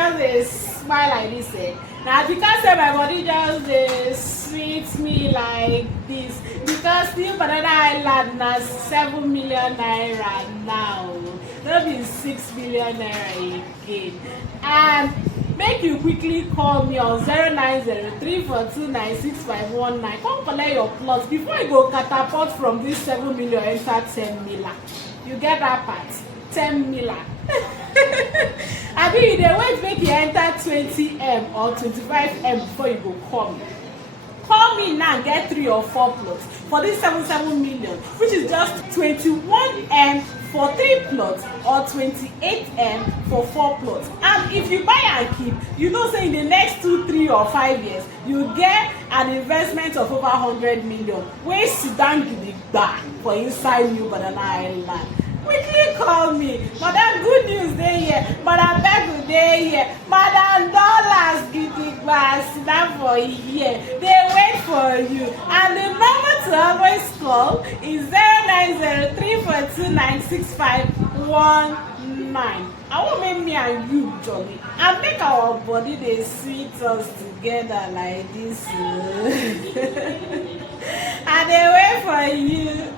just dey smile like this, eh? Now because say my body just dey sweet me like this, because new Banana Highland na 7 million naira now, no be 6 million naira again. And make you quickly call me on 09034296519. Come collect your plot before you go catapult from this 7 million enter 10 million. You get that part? 10 million. Abi you dey wait make you enter 20M or 25M before you go call me. Call me now and get 3 or 4 plots for this 7 million, which is just 21M for 3 plots or 28M for 4 plots. And if you buy and keep, you know say in the next 2, 3 or 5 years, you get an investment of over 100 million. Wey sit down gidigba for inside new Banana Highland. Quickly call me. Madam, good news dey here. Madam, beg dey here. Madam, dollars gidigba sit down for here. They wait for you. And the number to always call is 09034296519. I want make me and you jolly and make our body dey sweet us together like this. And they wait for you.